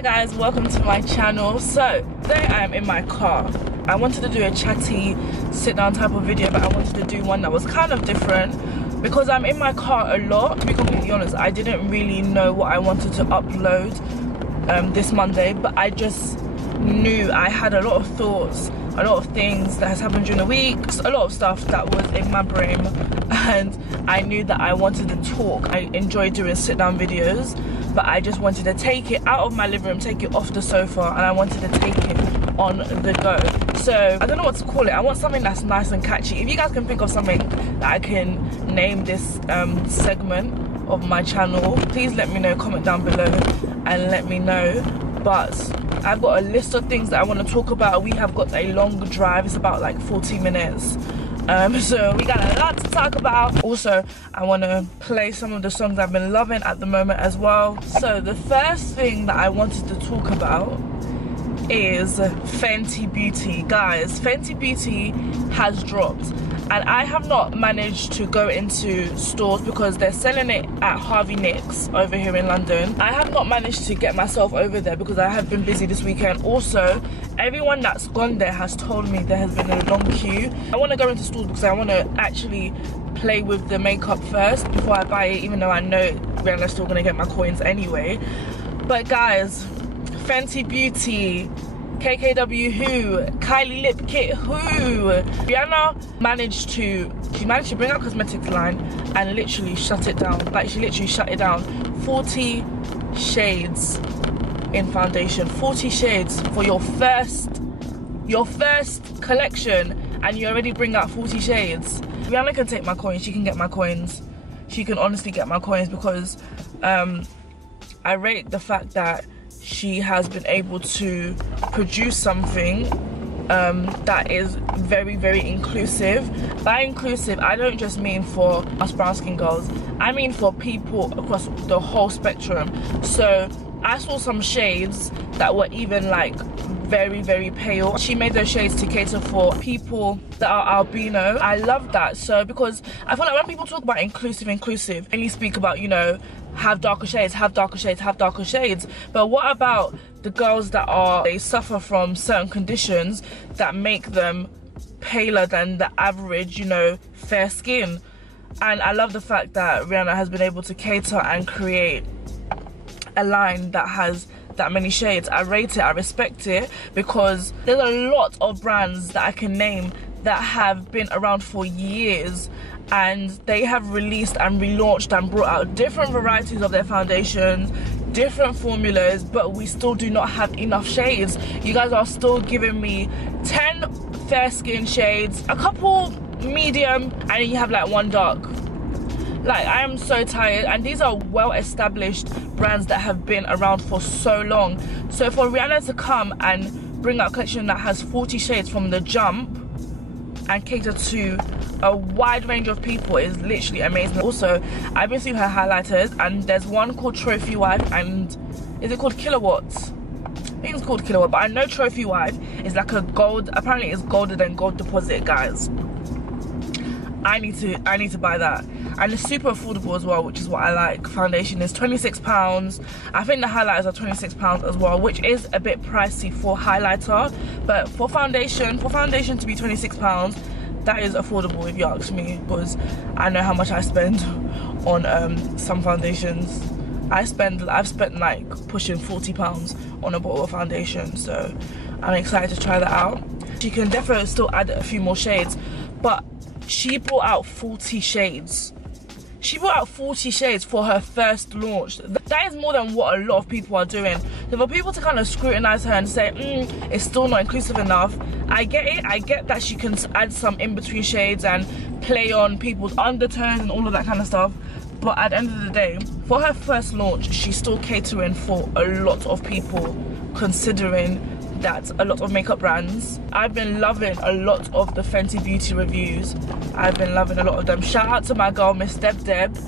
Hi guys, welcome to my channel. So today I am in my car. I wanted to do a chatty sit down type of video, but I wanted to do one that was kind of different because I'm in my car a lot. To be completely honest, I didn't really know what I wanted to upload this Monday, but I just knew I had a lot of thoughts, a lot of things that has happened during the week, a lot of stuff that was in my brain, and I knew that I wanted to talk. I enjoy doing sit down videos, but I just wanted to take it out of my living room, take it off the sofa, and I wanted to take it on the go. So I don't know what to call it. I want something that's nice and catchy. If you guys can think of something that I can name this segment of my channel, please let me know, comment down below and let me know. But I've got a list of things that I want to talk about. We have got a long drive, it's about like 40 minutes. So we got a lot to talk about. Also, I want to play some of the songs I've been loving at the moment as well. So the first thing that I wanted to talk about is Fenty Beauty. Guys, Fenty Beauty has dropped, and I have not managed to go into stores because they're selling it at Harvey Nicks over here in London. I have not managed to get myself over there because I have been busy this weekend. Also, everyone that's gone there has told me there has been a long queue. I want to go into stores because I want to actually play with the makeup first before I buy it, even though I know Rihanna's still going to get my coins anyway. But guys, Fenty Beauty, KKW who, Kylie Lip Kit who, Rihanna managed to bring out cosmetics line and literally shut it down. Like, she literally shut it down. 40 shades in foundation, 40 shades for your first collection, and you already bring out 40 shades. Rihanna can take my coins, she can get my coins. She can honestly get my coins because I rate the fact that she has been able to produce something that is very, very inclusive. By inclusive, I don't just mean for us brown skin girls, I mean for people across the whole spectrum. So I saw some shades that were even like very, very pale. She made those shades to cater for people that are albino. I love that. So because I feel like when people talk about inclusive, and you speak about, you know, have darker shades, have darker shades, have darker shades. But what about the girls that they suffer from certain conditions that make them paler than the average, you know, fair skin? And I love the fact that Rihanna has been able to cater and create a line that has that many shades. I rate it, I respect it, because there's a lot of brands that I can name that have been around for years, and they have released and relaunched and brought out different varieties of their foundations, different formulas, but we still do not have enough shades. You guys are still giving me 10 fair skin shades, a couple medium, and then you have like one dark. Like, I am so tired, and these are well-established brands that have been around for so long. So for Rihanna to come and bring out a collection that has 40 shades from the jump and cater to a wide range of people is literally amazing. Also, I've been seeing her highlighters, and there's one called Trophy Wife, and is it called Kilowatts? I think it's called Kilowatt, but I know Trophy Wife is like a gold, apparently it's golder than gold deposit, guys. I need to buy that, and it's super affordable as well, which is what I like. Foundation is £26. I think the highlighters are £26 as well, which is a bit pricey for highlighter, but for foundation to be £26, that is affordable if you ask me, because I know how much I spend on some foundations. I've spent like pushing £40 on a bottle of foundation, so I'm excited to try that out. She can definitely still add a few more shades, but she brought out 40 shades. She brought out 40 shades for her first launch. That is more than what a lot of people are doing. So for people to kind of scrutinize her and say, it's still not inclusive enough, I get it. I get that she can add some in-between shades and play on people's undertones and all of that kind of stuff. But at the end of the day, for her first launch, she's still catering for a lot of people, considering that a lot of makeup brands. I've been loving a lot of the Fenty Beauty reviews. I've been loving a lot of them. Shout out to my girl, Miss Deb.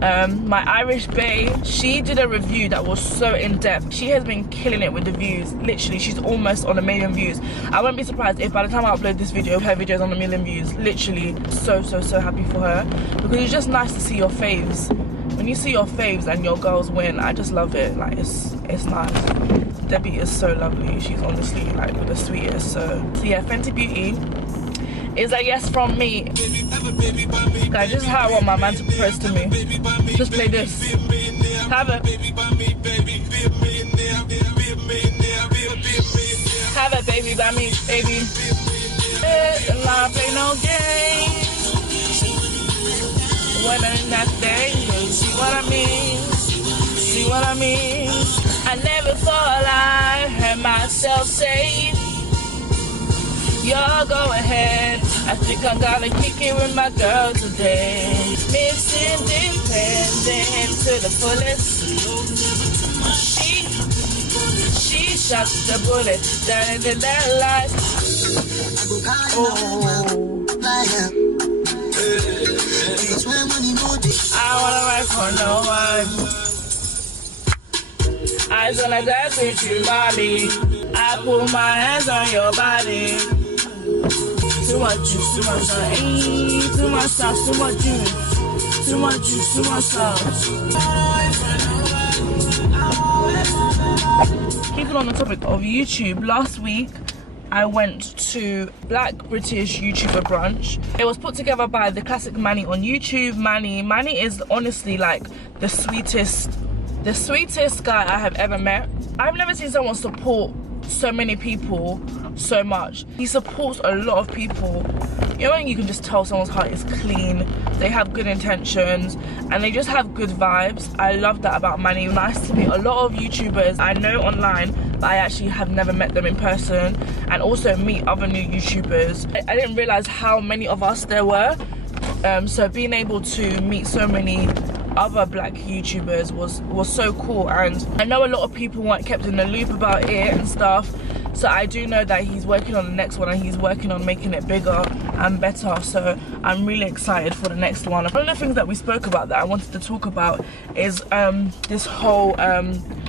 My Irish bae, she did a review that was so in-depth. She has been killing it with the views. Literally, she's almost on 1 million views. I won't be surprised if by the time I upload this video, her video is on 1 million views. Literally, so happy for her, because it's just nice to see your faves when you see your faves and your girls win, I just love it. Like, it's nice. Debbie is so lovely. She's honestly like the sweetest. So yeah, Fenty Beauty is a yes from me. Guys, this is how I want my man to propose to me. Just play this. Have it. Have it, baby, by me, baby. I play no games. When I'm not there, you see what I mean? See what I mean? I never thought I heard myself say, "Y'all go ahead." I think I'm gonna kick it with my girl today. Miss Independent to the fullest. She shot the bullet down into that life. Oh. I wanna ride for no one. I just wanna dance with you, mommy. I put my hands on your body. Too much juice, too much sauce. Too much sauce, too much juice. Too much juice, too much sauce. Keeping on the topic of YouTube, last week I went to Black British YouTuber Brunch. It was put together by the classic Manny on YouTube. Manny is honestly like the sweetest guy I have ever met. I've never seen someone support so many people so much. He supports a lot of people. You know when you can just tell someone's heart is clean, they have good intentions, and they just have good vibes. I love that about Manny. Nice to meet a lot of YouTubers I know online, but I actually have never met them in person, and also meet other new YouTubers. I didn't realize how many of us there were, so being able to meet so many other black YouTubers was so cool. And I know a lot of people weren't kept in the loop about it and stuff, so I do know that he's working on the next one and he's working on making it bigger and better, so I'm really excited for the next one. One of the things that we spoke about that I wanted to talk about is this whole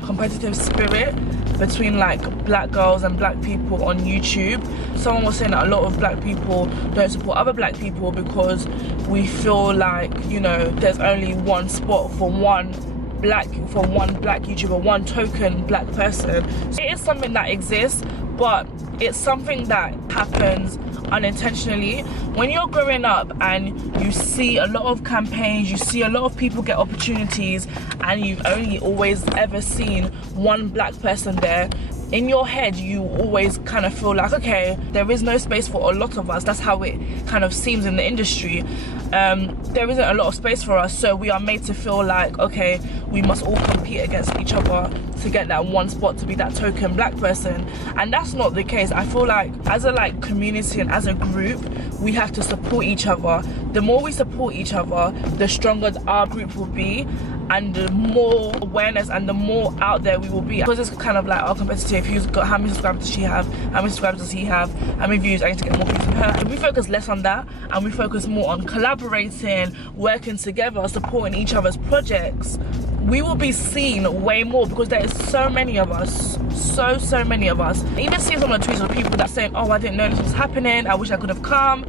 competitive spirit between like black girls and black people on YouTube. Someone was saying that a lot of black people don't support other black people because we feel like, you know, there's only one spot for one black YouTuber, one token black person. So it is something that exists, but it's something that happens unintentionally. When you're growing up and you see a lot of campaigns, you see a lot of people get opportunities, and you've only always ever seen one black person there, in your head you always kind of feel like, okay, there is no space for a lot of us. That's how it kind of seems in the industry. There isn't a lot of space for us, so we are made to feel like, okay, we must all compete against each other to get that one spot, to be that token black person. And that's not the case. I feel like as a community and as a group, we have to support each other. The more we support each other, the stronger our group will be, and the more awareness and the more out there we will be. Because it's kind of like our competitive, who's got, how many subscribers does she have, how many subscribers does he have, how many views, I need to get more views from her. If we focus less on that and we focus more on collaborating, working together, supporting each other's projects, we will be seen way more, because there is so many of us, so many of us. Even seeing some of the tweets of people that saying, oh, I didn't know this was happening, I wish I could have come,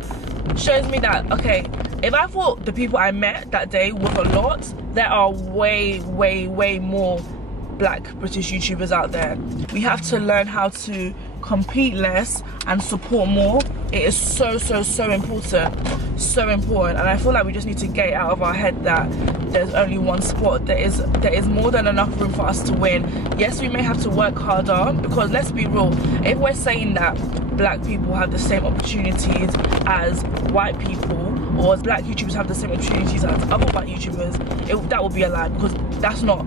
shows me that, okay, if I thought the people I met that day was a lot, there are way more black British YouTubers out there. We have to learn how to compete less and support more. It is so important, so important. And I feel like we just need to get it out of our head that there's only one spot. There is more than enough room for us to win. Yes, we may have to work harder, because let's be real, if we're saying that black people have the same opportunities as white people, or as black YouTubers have the same opportunities as other white YouTubers, that would be a lie, because that's not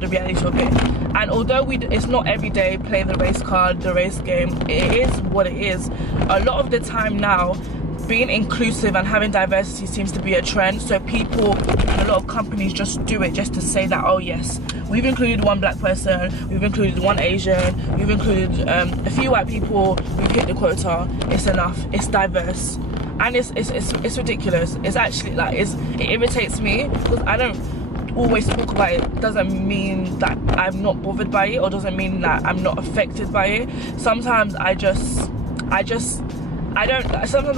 the reality of it. And although it's not every day play the race card, the race game, it is what it is. A lot of the time now, being inclusive and having diversity seems to be a trend, so people and a lot of companies just do it just to say that, oh yes, we've included one black person, we've included one Asian, we've included a few white people, we've hit the quota, it's enough, it's diverse. And it's ridiculous. It's actually like, it irritates me, because I don't always talk about it. Doesn't mean that I'm not bothered by it, or doesn't mean that I'm not affected by it. Sometimes sometimes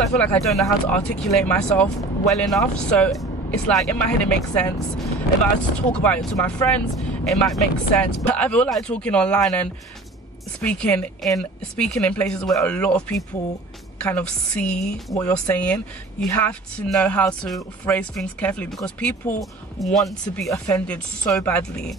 I feel like I don't know how to articulate myself well enough, so it's like in my head it makes sense. If I was to talk about it to my friends, it might make sense. But I feel like talking online and speaking in places where a lot of people kind of see what you're saying, you have to know how to phrase things carefully, because people want to be offended so badly.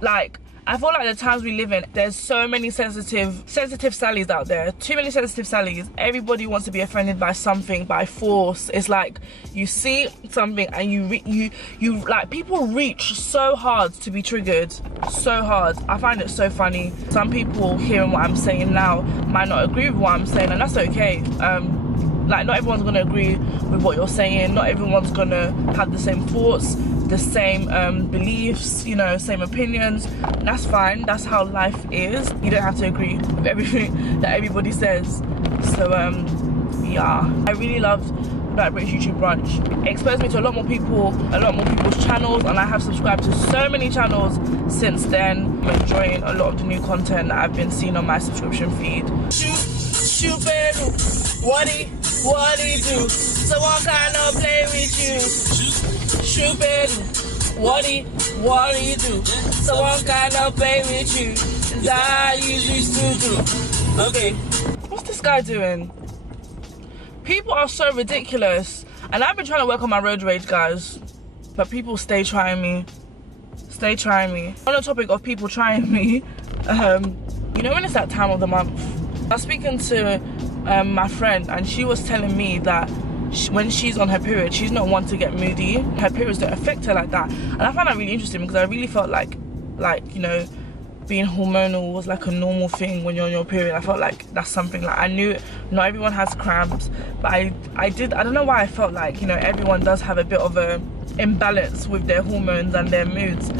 Like, I feel like the times we live in, there's so many sensitive Sallys out there. Too many sensitive Sallys. Everybody wants to be offended by something, by force. It's like you see something and you like, people reach so hard to be triggered, so hard. I find it so funny. Some people hearing what I'm saying now might not agree with what I'm saying, and that's okay. Like, not everyone's gonna agree with what you're saying. Not everyone's gonna have the same thoughts, the same beliefs, you know, same opinions. That's fine. That's how life is. You don't have to agree with everything that everybody says. So yeah, I really loved that British YouTube Brunch. It exposed me to a lot more people's channels, and I have subscribed to so many channels since then. I'm enjoying a lot of the new content that I've been seeing on my subscription feed. Shoot, baby, what he do? Someone kinda play with you. Shoot, baby, what he do? Someone kinda play with you. That I used to do. Okay, what's this guy doing? People are so ridiculous, and I've been trying to work on my road rage, guys, but people stay trying me. On the topic of people trying me, you know when it's that time of the month, I was speaking to my friend, and she was telling me that when she's on her period, she's not one to get moody. Her periods don't affect her like that, and I found that really interesting, because I really felt like you know, being hormonal was like a normal thing when you're on your period. I felt like that's something, like, I knew not everyone has cramps, but I don't know why I felt like, you know, everyone does have a bit of a imbalance with their hormones and their moods.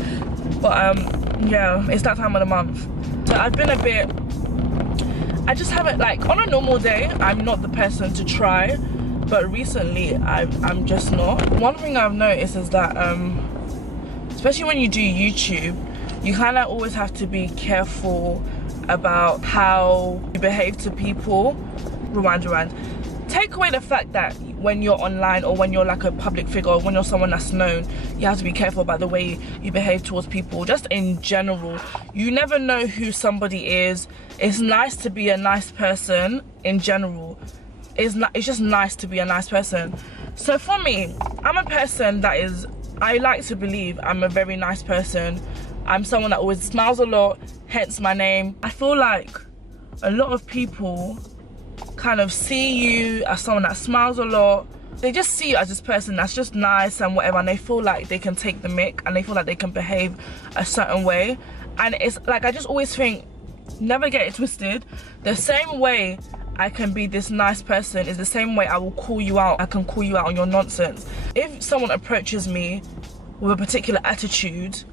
But yeah, it's that time of the month, so I've been a bit, I just haven't, like, on a normal day I'm not the person to try, but recently I'm just not. One thing I've noticed is that especially when you do YouTube, you kind of always have to be careful about how you behave to people. Rewind. Take away the fact that when you're online, or when you're like a public figure, or when you're someone that's known, you have to be careful about the way you behave towards people. Just in general, you never know who somebody is. It's nice to be a nice person in general. It's just nice to be a nice person. So for me, I'm a person that is, I like to believe I'm a very nice person. I'm someone that always smiles a lot, hence my name. I feel like a lot of people kind of see you as someone that smiles a lot. They just see you as this person that's just nice and whatever, and they feel like they can take the mick, and they feel like they can behave a certain way. And it's like, I just always think, never get it twisted. The same way I can be this nice person is the same way I will call you out. I can call you out on your nonsense. If someone approaches me with a particular attitude,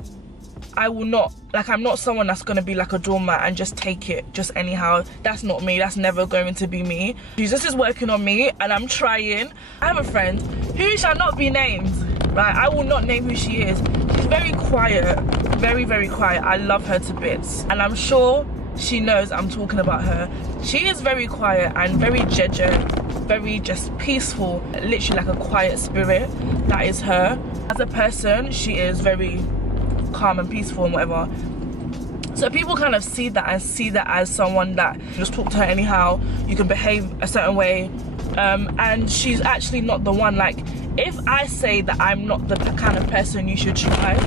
I will not, like, I'm not someone that's gonna be like a doormat and just take it just anyhow. That's not me. That's never going to be me. Jesus is working on me, and I'm trying. I have a friend who shall not be named, right? I will not name who she is. She's very quiet, very quiet. I love her to bits, and I'm sure she knows I'm talking about her. She is very quiet and very jeje, very just peaceful, literally like a quiet spirit. That is her. As a person, she is very calm and peaceful and whatever. So people kind of see that and see that as someone that just talk to her anyhow, you can behave a certain way, and she's actually not the one. Like, if I say that I'm not the kind of person you should try,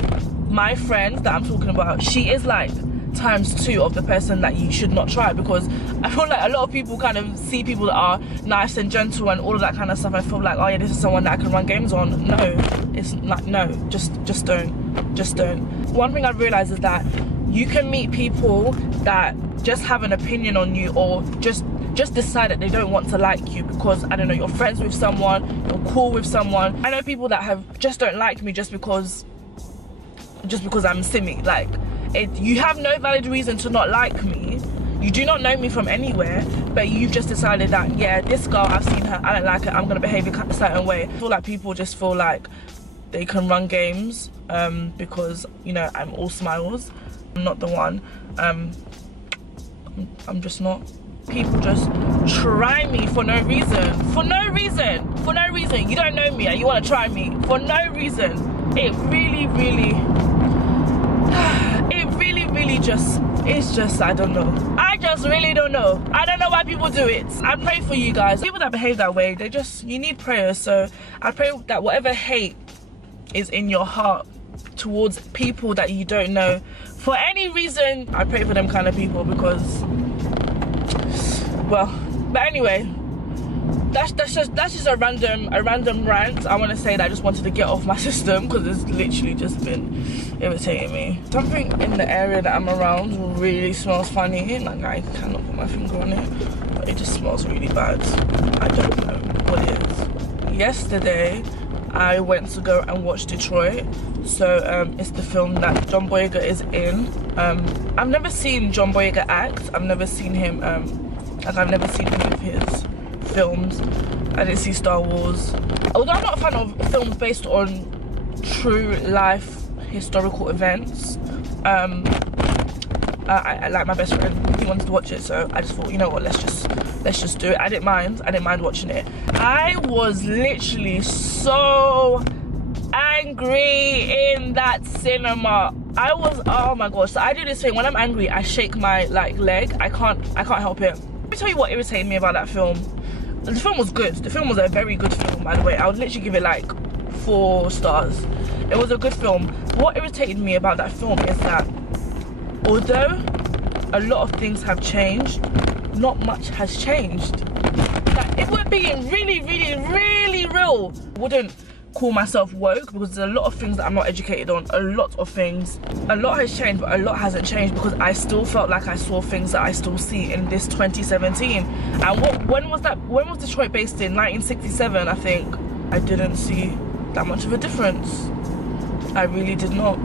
my friend that I'm talking about, she is like ×2 of the person that you should not try, because I feel like a lot of people kind of see people that are nice and gentle and all of that kind of stuff. I feel like, oh yeah, this is someone that I can run games on. No, it's like, no, just don't. One thing I've realized is that you can meet people that just have an opinion on you, or just decide that they don't want to like you because, I don't know, you're friends with someone, you're cool with someone. I know people that just don't like me just because I'm simmy. Like, you have no valid reason to not like me. You do not know me from anywhere, but you've just decided that, yeah, this girl, I've seen her, I don't like her, I'm gonna behave a certain way. I feel like people just feel like they can run games because, you know, I'm all smiles. I'm not the one. I'm just not. People just try me for no reason. For no reason. for no reason. You don't know me and you want to try me for no reason. It really just, it's just, I don't know. I just really don't know. I don't know why people do it. I pray for you guys. People that behave that way, they just, you need prayer. So I pray that whatever hate is in your heart towards people that you don't know, for any reason, I pray for them kind of people, because, well, but anyway, that's just a random rant. I want to say that I just wanted to get off my system because it's literally just been irritating me. Something in the area that I'm around really smells funny. Like, I cannot put my finger on it, but it just smells really bad. I don't know what it is. Yesterday I went to go and watch Detroit. So it's the film that John Boyega is in. I've never seen John Boyega act. I've never seen him like, I've never seen any of his films. I didn't see Star Wars. Although I'm not a fan of films based on true life historical events. I like, my best friend, he wanted to watch it, so I just thought, you know what, let's just do it. I didn't mind watching it. I was literally so angry in that cinema. I was, oh my gosh. So I do this thing when I'm angry, I shake my like leg. I can't help it. Let me tell you what irritated me about that film. The film was good. The film was a very good film, by the way. I would literally give it like 4 stars. It was a good film. What irritated me about that film is that although a lot of things have changed, not much has changed. Like, if we're being really real, I wouldn't call myself woke because there's a lot of things that I'm not educated on. A lot of things. A lot has changed, but a lot hasn't changed because I still felt like I saw things that I still see in this 2017. And when was Detroit based in? 1967, I think. I didn't see that much of a difference. I really did not.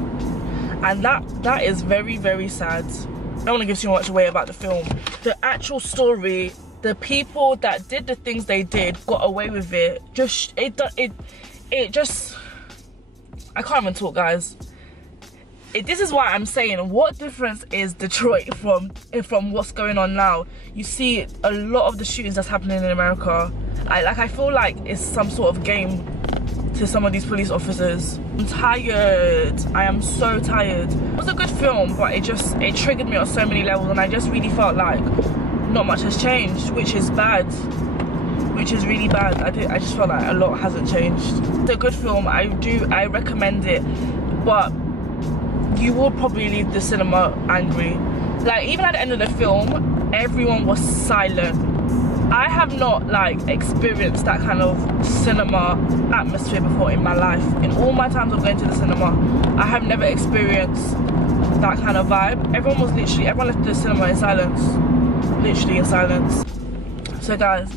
And that is very sad. I don't want to give too much away about the film. The actual story, the people that did the things they did got away with it. It just, I can't even talk, guys. This is why I'm saying, what difference is Detroit from what's going on now? You see a lot of the shootings that's happening in America. I feel like it's some sort of game to some of these police officers. I'm tired. I am so tired. It was a good film, but it triggered me on so many levels, and I just really felt like not much has changed, which is bad. Which is really bad. I just felt like a lot hasn't changed. It's a good film. I recommend it, but you will probably leave the cinema angry. Like, even at the end of the film, everyone was silent. I have not like experienced that kind of cinema atmosphere before in my life. In all my times of going to the cinema, I have never experienced that kind of vibe. Everyone left the cinema in silence. Literally in silence. So guys,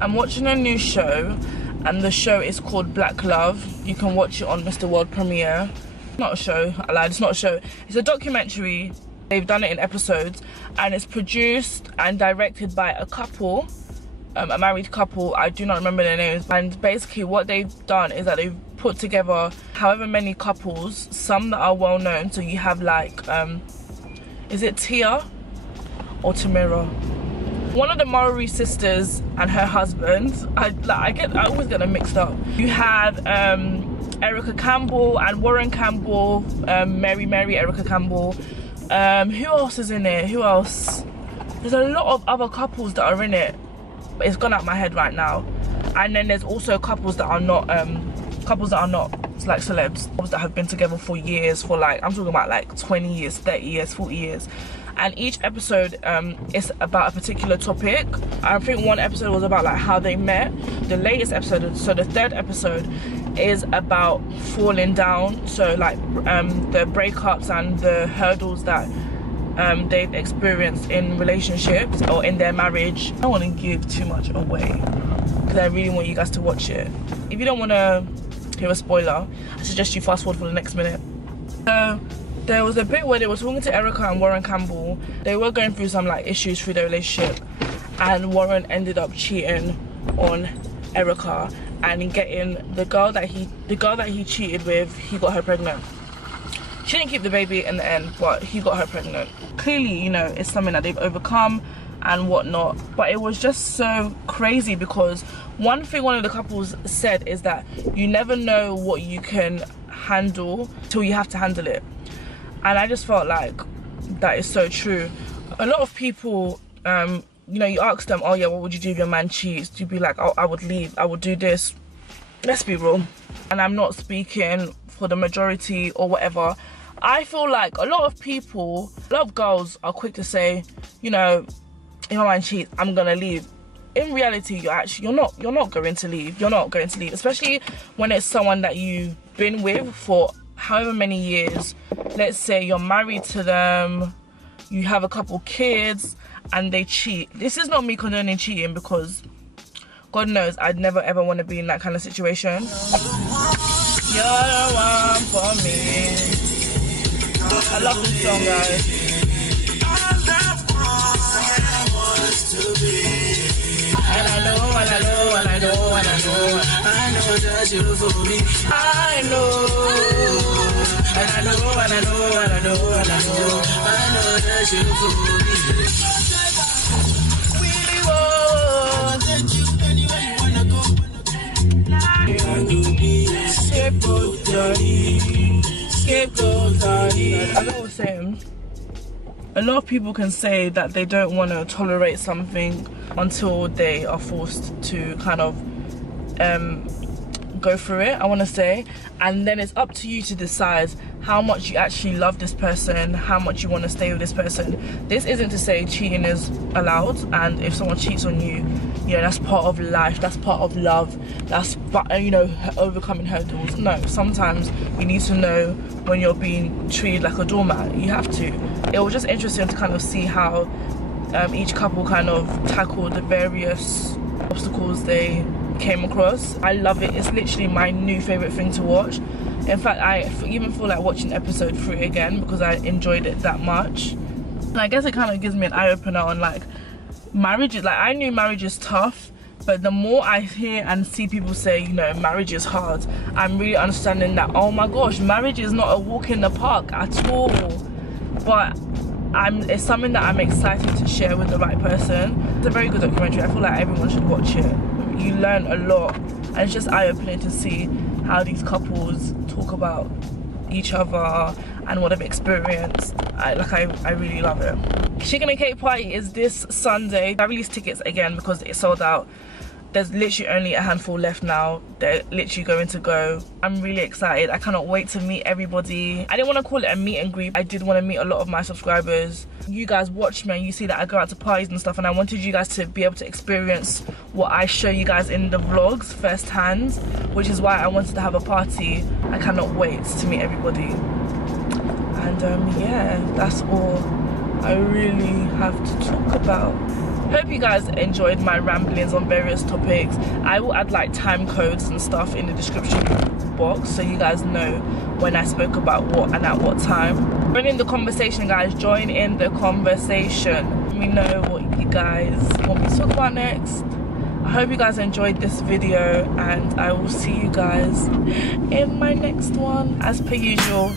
I'm watching a new show, and the show is called Black Love. You can watch it on Mr. World Premiere. Not a show, I lied, it's not a show. It's a documentary. They've done it in episodes, and it's produced and directed by a couple, a married couple. I do not remember their names. And basically what they've done is that they've put together however many couples, some that are well known. So you have like, is it Tia or Tamira? One of the Murray sisters and her husband. I always get them mixed up. You have Erica Campbell and Warren Campbell, Mary, Erica Campbell. Who else is in it? Who else? There's a lot of other couples that are in it, but it's gone out my head right now. And then there's also couples that are not like celebs, couples that have been together for years, for like, I'm talking about like 20 years, 30 years, 40 years. And each episode is about a particular topic. I think one episode was about like how they met. The latest episode, so the 3rd episode, is about falling down. So like the breakups and the hurdles that they've experienced in relationships or in their marriage. I don't want to give too much away because I really want you guys to watch it. If you don't want to hear a spoiler, I suggest you fast forward for the next minute. So there was a bit where they were talking to Erica and Warren Campbell. They were going through some like issues through their relationship, and Warren ended up cheating on Erica and getting the girl that he cheated with, he got her pregnant. She didn't keep the baby in the end, but he got her pregnant. Clearly, you know, it's something that they've overcome, and whatnot. But it was just so crazy because one thing one of the couples said is that you never know what you can handle till you have to handle it. And I just felt like that is so true. A lot of people, you know, you ask them, oh yeah, what would you do if your man cheats? You'd be like, oh, I would leave, I would do this. Let's be real. And I'm not speaking for the majority or whatever. I feel like a lot of people, a lot of girls are quick to say, you know, if my man cheats, I'm gonna leave. In reality, you're not going to leave. You're not going to leave, especially when it's someone that you've been with for however many years. Let's say you're married to them, you have a couple kids, and they cheat. This is not me condoning cheating, because God knows I'd never ever want to be in that kind of situation. You're the one for me. I love this song, guys. And I know, and I know, and I know, and I know, I know that you for me. I know, and I know, and I know, and I know, and I know, I know that you for me. We want anywhere you wanna go. Scapegoat daddy, scapegoat daddy. As I was saying, a lot of people can say that they don't want to tolerate something until they are forced to kind of go through it, I want to say. And then it's up to you to decide how much you actually love this person, how much you want to stay with this person. This isn't to say cheating is allowed, and if someone cheats on you, you know, that's part of life, that's part of love, that's, you know, overcoming hurdles. No, sometimes you need to know when you're being treated like a doormat. You have to. It was just interesting to kind of see how each couple kind of tackled the various obstacles they came across. I love it. It's literally my new favorite thing to watch. In fact, I even feel like watching episode 3 again because I enjoyed it that much. And I guess it kind of gives me an eye-opener on like marriage. Like, I knew marriage is tough, but the more I hear and see people say, you know, marriage is hard, I'm really understanding that, oh my gosh, marriage is not a walk in the park at all. But it's something that I'm excited to share with the right person. It's a very good documentary. I feel like everyone should watch it. You learn a lot, and it's just eye-opening to see how these couples talk about each other and what they've experienced. I really love it. Chicken and Cake Party is this Sunday. I released tickets again because it sold out. There's literally only a handful left now. They're literally going to go. I'm really excited. I cannot wait to meet everybody. I didn't want to call it a meet and greet. I did want to meet a lot of my subscribers. You guys watch me and you see that I go out to parties and stuff, and I wanted you guys to be able to experience what I show you guys in the vlogs firsthand, which is why I wanted to have a party. I cannot wait to meet everybody. And yeah, that's all I really have to talk about. Hope you guys enjoyed my ramblings on various topics. I will add like time codes and stuff in the description box so you guys know when I spoke about what and at what time. Join in the conversation, guys. Join in the conversation. Let me know what you guys want me to talk about next. I hope you guys enjoyed this video, and I will see you guys in my next one as per usual.